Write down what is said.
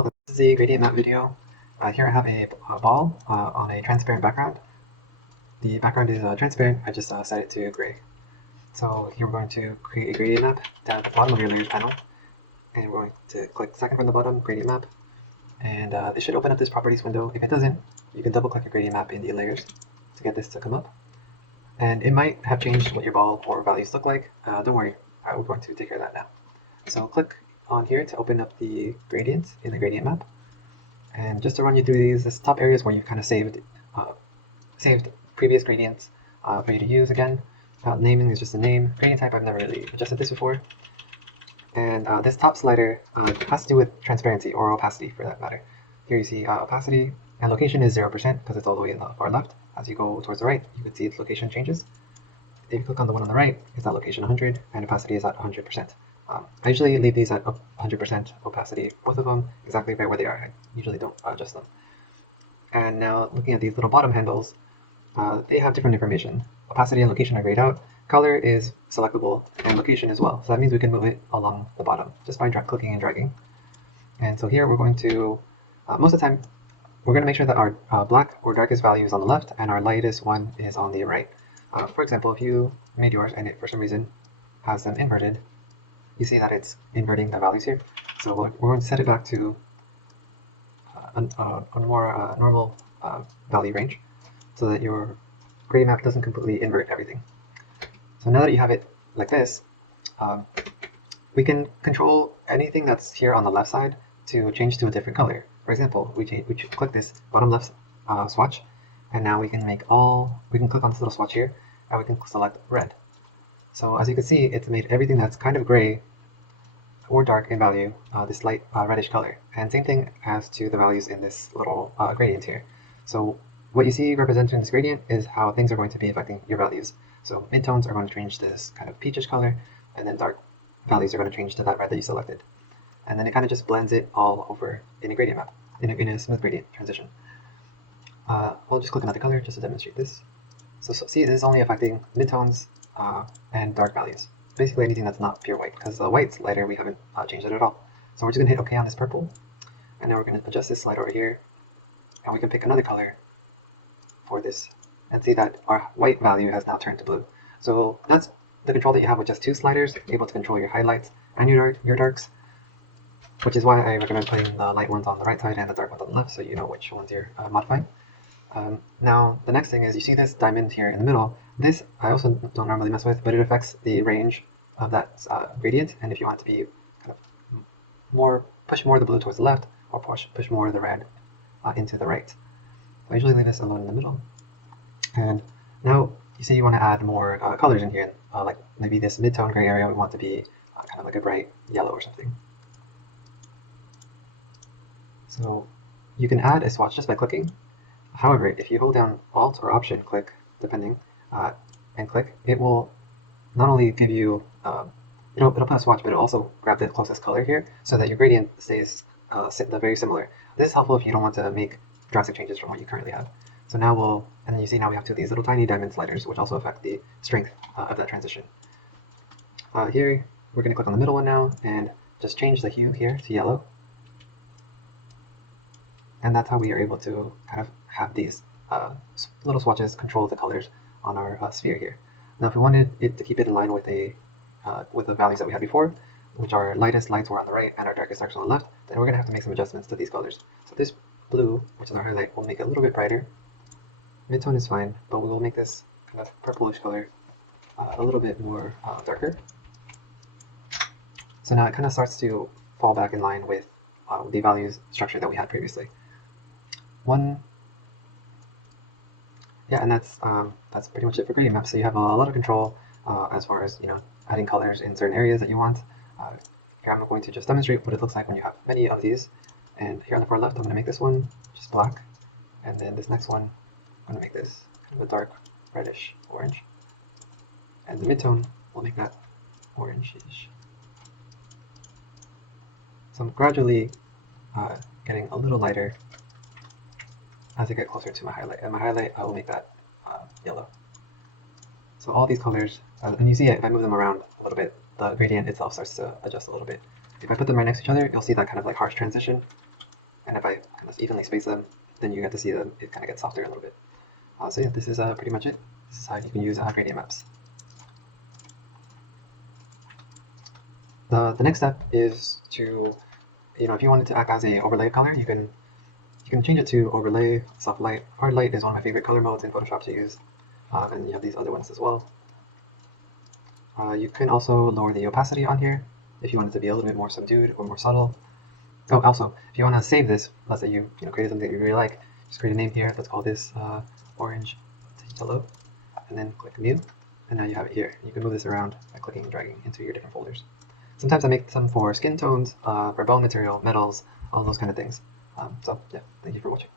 Welcome. This is the gradient map video. Here I have a ball on a transparent background. The background is transparent. I just set it to gray. So here we're going to create a gradient map down at the bottom of your layers panel. And we're going to click second from the bottom, gradient map. And this should open up this properties window. If it doesn't, you can double click your gradient map in the layers to get this to come up. And it might have changed what your ball or values look like. Don't worry, we're going to take care of that now. So click on here to open up the gradients in the gradient map. And just to run you through this top areas where you've kind of saved previous gradients for you to use again. Naming is just a name. Gradient type, I've never really adjusted this before. And this top slider has to do with transparency or opacity for that matter. Here you see opacity and location is 0% because it's all the way in the far left. As you go towards the right, you can see its location changes. If you click on the one on the right, it's at location 100 and opacity is at 100%. I usually leave these at 100% opacity, both of them exactly right where they are. I usually don't adjust them. And now looking at these little bottom handles, they have different information. Opacity and location are grayed out. Color is selectable and location as well. So that means we can move it along the bottom just by clicking and dragging. And so here we're going to, most of the time, we're going to make sure that our black or darkest value is on the left and our lightest one is on the right. For example, if you made yours and it for some reason has them inverted, you see that it's inverting the values here. So we're going to set it back to a more normal value range so that your gradient map doesn't completely invert everything. So now that you have it like this, we can control anything that's here on the left side to change to a different color. For example, we click this bottom left swatch, and now we can click on this little swatch here, and we can select red. So as you can see, it's made everything that's kind of gray or dark in value this light reddish color. And same thing as to the values in this little gradient here. So what you see represented in this gradient is how things are going to be affecting your values. So midtones are going to change to this kind of peachish color, and then dark values are going to change to that red that you selected. And then it kind of just blends it all over in a gradient map, in a smooth gradient transition. We'll just click another color just to demonstrate this. So see, this is only affecting midtones and dark values. Basically anything that's not pure white, because the white's lighter, we haven't changed it at all. So we're just going to hit OK on this purple, and now we're going to adjust this slide over here, and we can pick another color for this, and see that our white value has now turned to blue. So that's the control that you have with just two sliders, able to control your highlights and your darks, which is why I recommend putting the light ones on the right side and the dark ones on the left, so you know which ones you're modifying. Now the next thing is you see this diamond here in the middle. This I also don't normally mess with, but it affects the range of that gradient, and if you want to be kind of push more of the blue towards the left, or push more of the red into the right. I usually leave this alone in the middle. And now you see you want to add more colors in here, like maybe this mid-tone gray area we want to be kind of like a bright yellow or something. So you can add a swatch just by clicking. However, if you hold down Alt or Option click, depending, and click, it will not only give you, it'll put a swatch, but it'll also grab the closest color here so that your gradient stays very similar. This is helpful if you don't want to make drastic changes from what you currently have. So now and then you see now we have two of these little tiny diamond sliders, which also affect the strength of that transition. Here, we're going to click on the middle one now and just change the hue here to yellow. And that's how we are able to kind of have these little swatches control the colors on our sphere here. Now, if we wanted it to keep it in line with the values that we had before, which our lightest lights were on the right and our darkest darks on the left, then we're going to have to make some adjustments to these colors. So this blue, which is our highlight, will make it a little bit brighter. Midtone is fine, but we will make this kind of purplish color a little bit more darker. So now it kind of starts to fall back in line with the values structure that we had previously. And that's pretty much it for gradient maps. So you have a lot of control as far as adding colors in certain areas that you want. Here I'm going to just demonstrate what it looks like when you have many of these. And here on the far left, I'm going to make this one just black, and then this next one I'm going to make this kind of a dark reddish orange, and the midtone will make that orange-ish. So I'm gradually getting a little lighter as I get closer to my highlight, and my highlight I will make that yellow. So all these colors, and you see if I move them around a little bit, the gradient itself starts to adjust a little bit. If I put them right next to each other, you'll see that kind of like harsh transition. and if I kind of evenly space them, then you get to see them, it kind of gets softer a little bit. So yeah, this is pretty much it. This is how you can use gradient maps. The next step is to, if you wanted to act as a overlay color, you can change it to overlay, soft light. Hard light is one of my favorite color modes in Photoshop to use, and you have these other ones as well. You can also lower the opacity on here if you want it to be a little bit more subdued or more subtle. Oh, also, if you want to save this, let's say you created something that you really like, just create a name here. Let's call this orange to yellow, and then click new, and now you have it here. You can move this around by clicking and dragging into your different folders. Sometimes I make some for skin tones, for bone material, metals, all those kind of things. So yeah, thank you for watching.